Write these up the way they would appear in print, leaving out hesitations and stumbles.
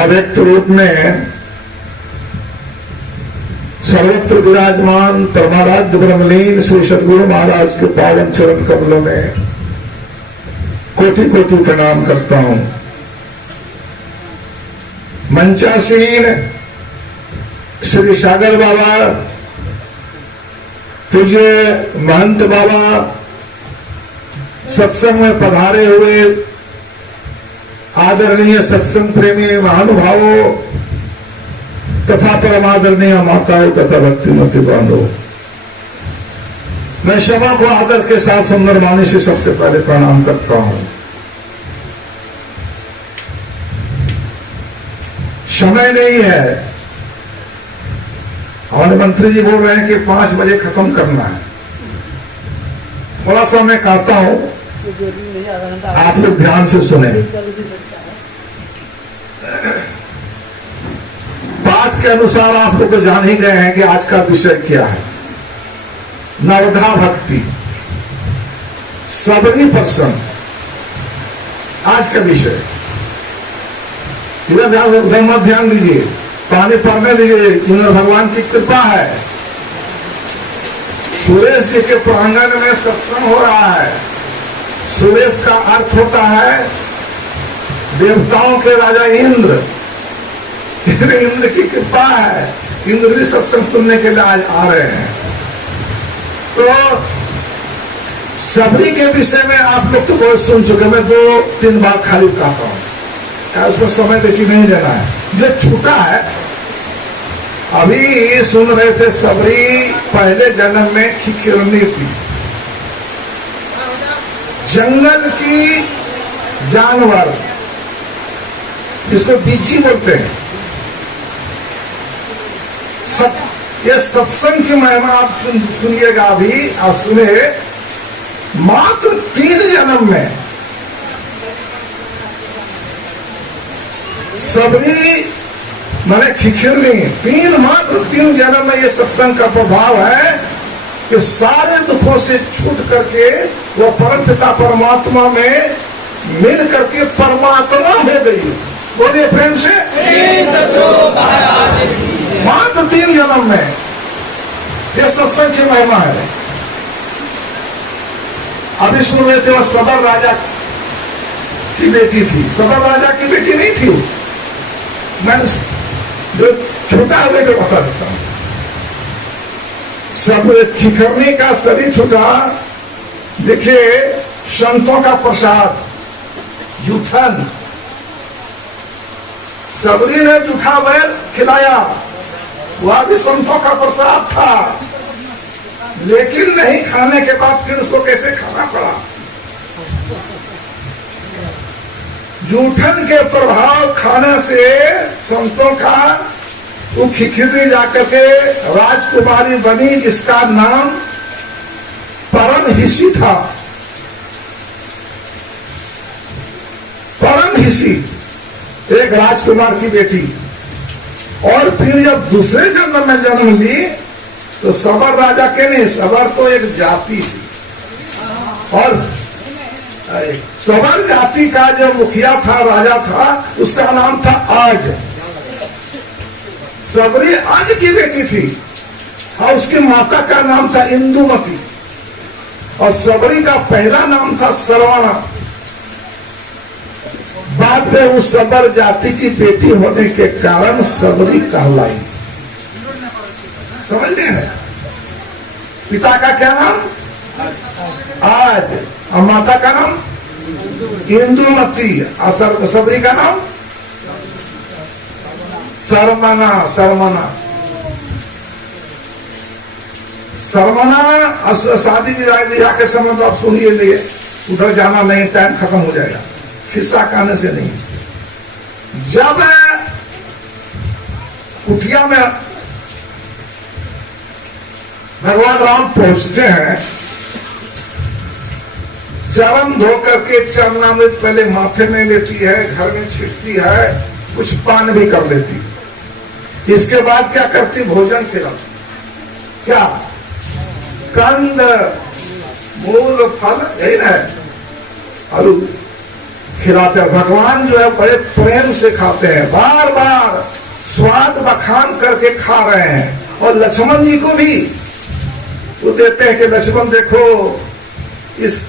अव्यक्त रूप में सर्वत्र विराजमान परमाराध्य ब्रह्मलीन श्री सद्गुरु महाराज के पावन चरण कमलों में कोटि कोटि प्रणाम करता हूं। मंचासीन श्री सागर बाबा, पूज्य महंत बाबा, सत्संग में पधारे हुए आदरणीय सत्संग प्रेमी महानुभावों तथा परमादरणीय माताओं तथा भक्तिमती बांधवों, मैं क्षमा को आदर के साथ सुंदर वाणी से सबसे पहले प्रणाम करता हूं। समय नहीं है, हमारे मंत्री जी बोल रहे हैं कि 5 बजे खत्म करना है। थोड़ा सा मैं कहता हूं, आप लोग ध्यान से सुने। पाठ के अनुसार आप लोग तो जान ही गए हैं कि आज का विषय क्या है। नवधा भक्ति, सबरी प्रसन्न आज का विषय। उधर मत ध्यान दीजिए, पानी पढ़ने दीजिए, इन्हें भगवान की कृपा है। सुरेश जी के प्रांगण में सत्संग हो रहा है। सुरेश का अर्थ होता है देवताओं के राजा इंद्र। इंद्र की कृपा है, इंद्र भी सत्संग सुनने के लिए आज आ रहे हैं। तो सबरी के विषय में आप लोग तो बहुत सुन चुके, मैं 2-3 बार खाली कहता हूं, उसमें समय बेसी नहीं देना है। जो छूटा है, अभी सुन रहे थे, सबरी पहले जन्म में खिखिरनी थी, जंगल की जानवर, जिसको बिच्छी बोलते हैं। ये सत्संग की महिमा आप सुनिएगा अभी, और सुने। मात्र 3 जन्म में सबरी माने खिखिरनी, मात्र 3 जन्म में ये सत्संग का प्रभाव है कि सारे दुखों से छूट करके वो परम पिता परमात्मा में मिल करके परमात्मा हो गई। बोलिए प्रेम से, मात्र 3 जन्म में ये सत्संग की महिमा है। अभी सुन रहे थे, वह सबर राजा की बेटी थी। सबर राजा की बेटी नहीं थी, मैं जो छोटा हुए को बता देता हूं। सब खिखरने का शरीर छूटा। देखिए, संतों का प्रसाद जूठन, सबरी ने जूठा बैल खिलाया, वह भी संतों का प्रसाद था, लेकिन नहीं खाने के बाद फिर उसको कैसे खाना पड़ा। जूठन के प्रभाव खाने से संतों का वो खिखिरी जाकर के राजकुमारी बनी, जिसका नाम परम हिसी था। परम हिसी एक राजकुमार की बेटी। और फिर जब दूसरे जन्म में जन्म ली तो सबर राजा के नहीं, सबर तो एक जाति थी, और सबर जाति का जो मुखिया था, राजा था, उसका नाम था आज। सबरी आज की बेटी थी, और उसकी माता का नाम था इंदुमती, और सबरी का पहला नाम था सरवणा। बाद में उस सबर जाति की बेटी होने के कारण सबरी कहलाई। समझते हैं? पिता का क्या नाम? आज, और माता का नाम इंदुमती, और सबरी का नाम सरमना। शादी विवाह के समय तो आप सुनिए लिए, उधर जाना नहीं, टाइम खत्म हो जाएगा, खिस्सा कहने से नहीं। जब कुटिया में भगवान राम पहुंचते हैं, चरण धो करके चरणामृत पहले माथे में लेती है, घर में छिड़कती है, कुछ पान भी कर लेती। इसके बाद क्या करती? भोजन खिलाती। क्या? कंद, मूल, फल, यही है, और खिलाते हैं। भगवान जो है बड़े प्रेम से खाते हैं, बार बार स्वाद बखान करके खा रहे हैं। और लक्ष्मण जी को भी वो देते हैं कि लक्ष्मण देखो इस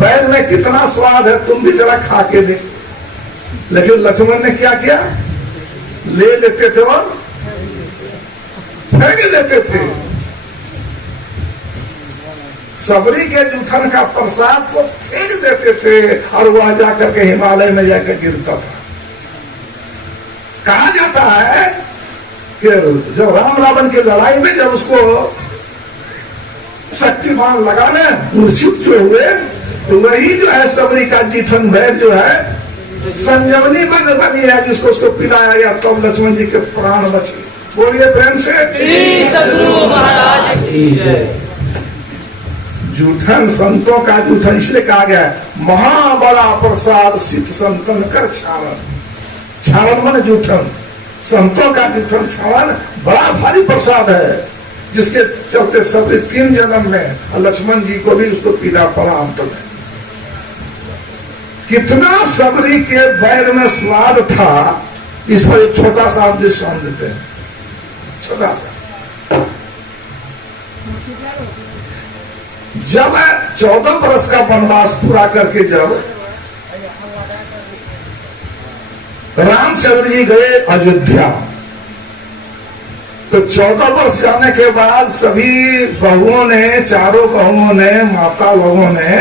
बैर में कितना स्वाद है, तुम भी जरा खा के देखो। लेकिन लक्ष्मण ने क्या किया, ले लेते थे और फेंक देते थे। सबरी के जूठन का प्रसाद को फेंक देते थे और वह जाकर के हिमालय में जाकर गिरता था। कहा जाता है कि जब राम रावण की लड़ाई में जब उसको शक्तिमान लगाने मूर्छित जो हुए, तो वही जो है सबरी का जीठन बैर जो है संजीवनी बनी है, जिसको उसको पिलाया गया, तब तो लक्ष्मण जी के प्राण बचे। बोलिए प्रेम से सद्गुरु महाराज की जय। जूठन संतों का जूठन इसलिए कहा गया है, महाबड़ा प्रसाद सिद्ध संतन कर छावन। छावन मन जूठन, संतों का जूठन छावन बड़ा भारी प्रसाद है, जिसके चलते सबरी 3 जन्म में लक्ष्मण जी को भी उसको पीना पड़ा अंत में। कितना सबरी के बैर में स्वाद था, इस पर एक छोटा सा दृष्टांत देते हैं, छोटा सा। जब 14 वर्ष का वनवास पूरा करके जब रामचंद्र जी गए अयोध्या, तो 14 वर्ष जाने के बाद सभी बहुओं ने, चारों बहुओं ने, माता लोगों ने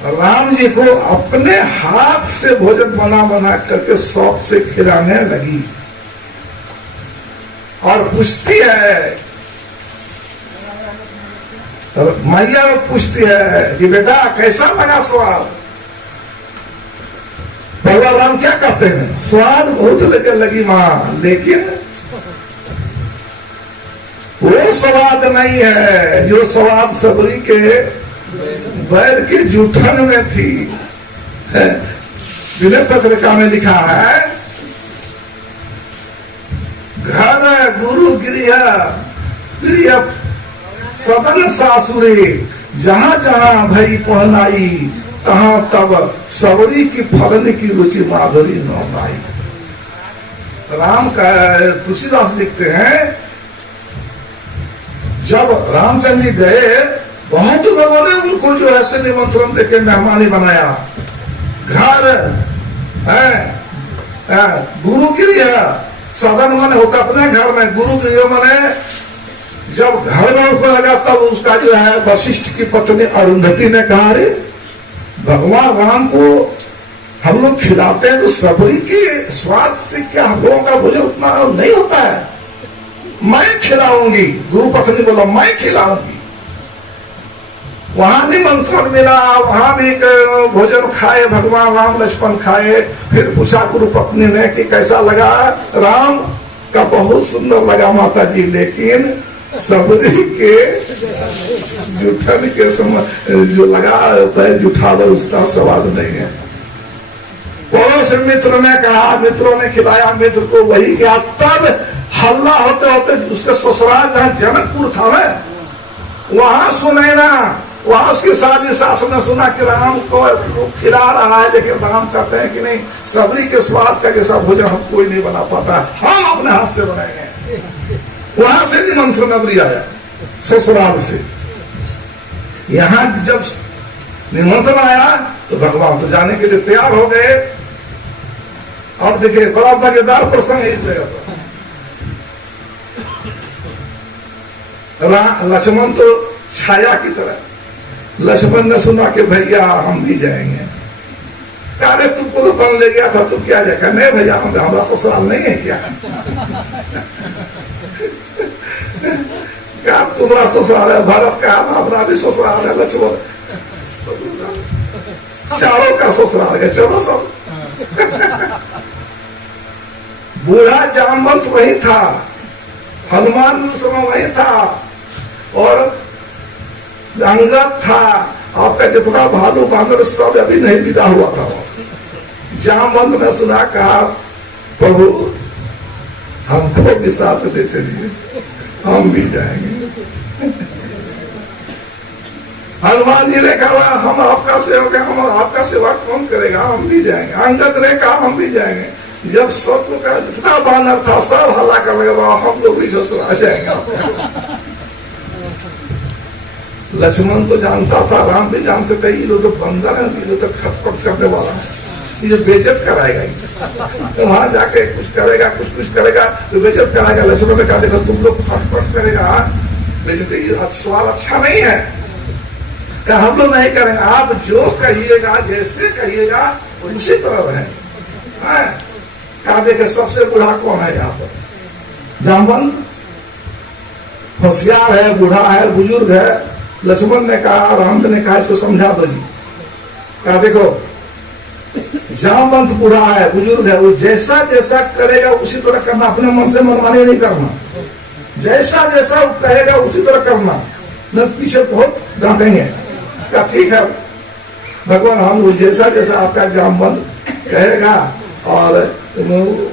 राम जी को अपने हाथ से भोजन बना बना करके शौक से खिलाने लगी। और पूछती है, मैया पूछती है कि बेटा कैसा लगा स्वाद? भगवान राम क्या कहते हैं, स्वाद बहुत लगी मां, लेकिन वो स्वाद नहीं है जो स्वाद सबरी के बैर के जूठन में थी। विनय पत्रिका में लिखा है, घर गुरु गृह सदन सासुरे, जहां जहां भई पहनाई, तहां तब सबरी की फलन की रुचि माधुरी न पाई। राम का तुलसीदास लिखते हैं, जब रामचंद्र जी गए, बहुत लोगों ने उनको जो ऐसे निमंत्रण देके मेहमानी बनाया। घर है गुरु गृह सदन मन होता अपने घर में, गुरु गृह मने जब घर में उनको लगा, तब उसका जो है वशिष्ठ की पत्नी अरुंधति ने कहा, अरे भगवान राम को हम लोग खिलाते हैं तो सबरी के स्वाद से क्या हम लोगों का भोजन उतना नहीं होता है, मैं खिलाऊंगी। गुरु पत्नी बोला मैं खिलाऊंगी। वहां निमंत्रण मिला, वहां भी भोजन खाए, भगवान राम लक्ष्मण खाए। फिर पूछा गुरु पत्नी ने कि कैसा लगा? राम का बहुत सुंदर लगा माता जी, लेकिन सबरी के जूठन के समय जो लगा है जूठावर, उसका स्वाद नहीं है। पड़ोस मित्र ने कहा, मित्रों ने खिलाया, मित्र को वही गया। तब हल्ला होते होते उसके ससुराल जहां जनकपुर था ना, वहां सुने ना, वहां उसकी साली सास ने सुना कि राम को खिला रहा है, लेकिन राम कहते हैं कि नहीं, सबरी के स्वाद का जैसा भोजन हम कोई नहीं बना पाता, हम अपने हाथ से बनाएंगे। वहां से निमंत्रण अबरी आया ससुराल से। यहां जब निमंत्रण आया तो भगवान तो जाने के लिए तैयार हो गए। अब देखिए बड़ा मजेदार प्रसंग है इस जगह पर। लक्ष्मण तो छाया की तरह, लक्ष्मण ने सुना कि भैया हम भी जाएंगे। अरे तुमको तो बन ले गया था, तुम क्या जाएगा? नहीं भैया हमारा ससुराल नहीं है क्या? क्या तुम्हारा ससुराल है? भरत का हमारा भी ससुराल है, लक्ष्मण चारों का ससुराल है, चलो सब। बूढ़ा जामवंत वही था, हनुमान भी उस समय वही था, और अंगद था, आपका जितना भालू बानर सब अभी नहीं विदा हुआ था। जामवंत ने सुना, कहा प्रभु हमको भी साथ दे चलिए, हम भी जाएंगे। हनुमान जी ने कहा हम आपका सेवक है, हम आपका सेवा कौन करेगा, हम भी जाएंगे। अंगद ने कहा हम भी जाएंगे। जब सब लोग कहा जितना बानर था सब हल्ला करने के बाद हम लोग भी ससुराल जाएंगे। लक्ष्मण तो जानता था, राम भी जानते थे, ये लोग तो बंदर है, ये लोग तो खटपट करने वाला है, ये बेइज्जत कराएगा। तो वहां जाके कुछ करेगा, कुछ करेगा तो बेइज्जत कराएगा। लक्ष्मण ने कहा देखो तुम लोग खटपट करेगा, बेइज्जत सवाल अच्छा नहीं है, क्या हम लोग नहीं करेंगे, आप जो कहिएगा जैसे कहिएगा उसी तरह रहे। कहा देखे सबसे बूढ़ा कौन है यहाँ पर, जामवंत होशियार है, बूढ़ा है, बुजुर्ग है। लक्ष्मण ने कहा, राम ने कहा इसको समझा दो जी। कहा देखो जामवंत बूढ़ा है, बुजुर्ग है, वो जैसा जैसा करेगा उसी तरह करना, अपने मन से मनमानी नहीं करना, जैसा जैसा वो कहेगा उसी तरह करना, न पीछे बहुत डांटेंगे। क्या ठीक है भगवान, हम जैसा जैसा आपका जामवंत कहेगा, और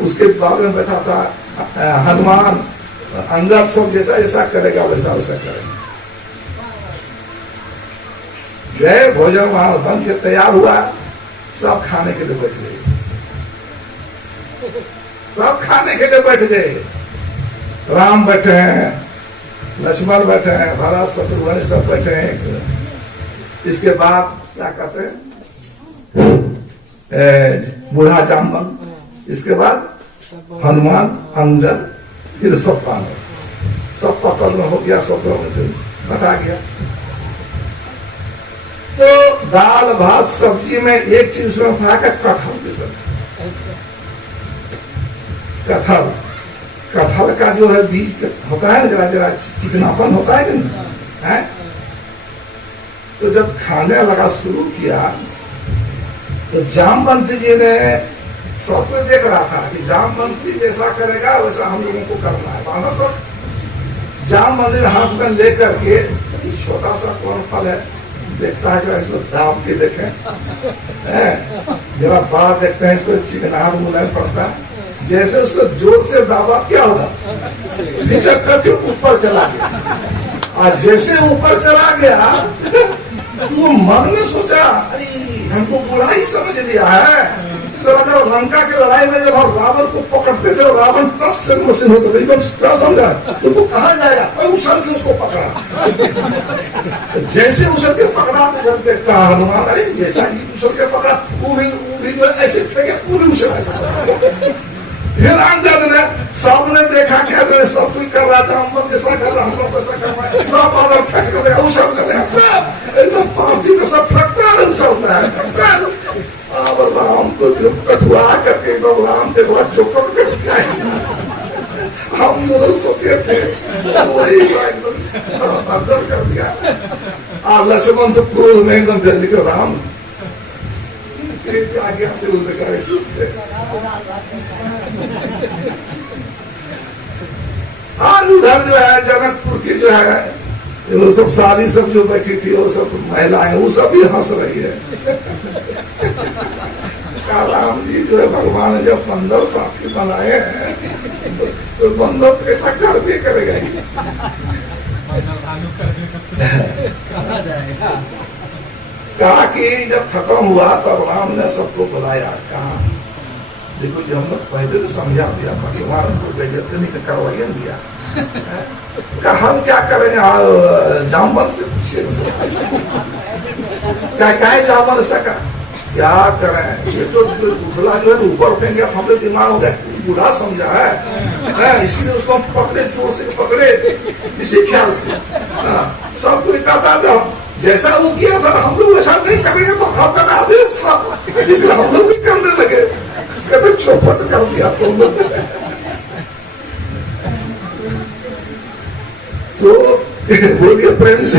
उसके बाद में बैठा था हनुमान, अंगद, सब जैसा जैसा करेगा वैसा वैसा करेगा। गए, भोजन वहां बन के तैयार हुआ, सब खाने के लिए बैठ गए, सब खाने के लिए बैठ गए। राम बैठे हैं, लक्ष्मण बैठे हैं, भरत शत्रुघ्न सब बैठे हैं। इसके बाद क्या कहते हैं, बूढ़ा जामवंत, इसके बाद हनुमान, अंगद, फिर सब पाने, सब पकड़ में हो गया, सब बटा गया। तो दाल भात सब्जी में एक चीज में था कि कटहल की सब्जी। कटहल का जो है बीज होता है, जरा जरा चिकनापन होता है कि नहीं है? तो जब खाने लगा शुरू किया तो जामवंत जी ने, सबको देख रहा था कि जामवंत जी जैसा करेगा वैसा हम लोगों को करना है। मानो सब जामवंत जी हाथ में लेकर के, छोटा सा कौन फल है देखता है, जरा इसको दाब के देखें, जरा बाहर देखते हैं, इसको चिकनाहट मुलायम पड़ता है, जैसे उसको जोर से दाबा क्या होगा, नीचे करके ऊपर चला गया। और जैसे ऊपर चला गया तो मन में सोचा अरे हमको बुरा ही समझ लिया है। तो जब लंका की लड़ाई में जब हम रावण को पकड़ते थे, रावण 10 से मशीन होते थे, एकदम क्या समझा तुमको कहा जाएगा, उछल के उसको पकड़ा। जैसे उछल के पकड़ा तो जब देखता हनुमान, अरे जैसा ही उछल के पकड़ा वो भी जो ऐसे फेंके, वो भी उछला। फिर अंगद ने, सबने देखा क्या सब कोई कर रहा था, हम जैसा कर रहा, हम लोग वैसा कर रहा है, सब बादल फेंक कर रहे, उछल रहे हैं, सब एकदम पार्टी में सब फेंकता है, उछलता है। अब राम तो जो कटुआ करके एकदम राम के थोड़ा चौपट कर दिया। हम लोग सोचे थे वही एकदम सब कर दिया। और लक्ष्मण तो क्रोध में एकदम जल्दी कर, राम आगे से उनके सारे चुप थे। और उधर जो है जनकपुर की जो है वो सब सारी सब जो बैठी थी, वो सब महिलाएं, वो सब भी हंस रही है। राम जी जो है भगवान ने जब बंदर साथी बनाए हैं तो बंदर तो ऐसा कर भी करेगा। कहा कि जब खत्म हुआ तब राम ने सबको बुलाया, कहा देखो जी हम लोग पहले तो समझा दिया था कि वहां को बेइज्जती नहीं करवाइए दिया, कहा हम क्या करेंगे, जामवंत से पूछिए क्या जामवंत से क्या करें, ये तो दुखला जो है ऊपर फेंके, हमने दिमाग हो गया बूढ़ा समझा है, इसीलिए उसको पकड़े, जोर से पकड़े, इसी ख्याल से सब कुछ कहता था जैसा वो किया सर हम लोग वैसा नहीं करेंगे, तो आपका आदेश था, इसलिए हम लोग भी करने लगे। कहते चौपट कर दिया तुम लोग। तो बोलिए प्रेम से।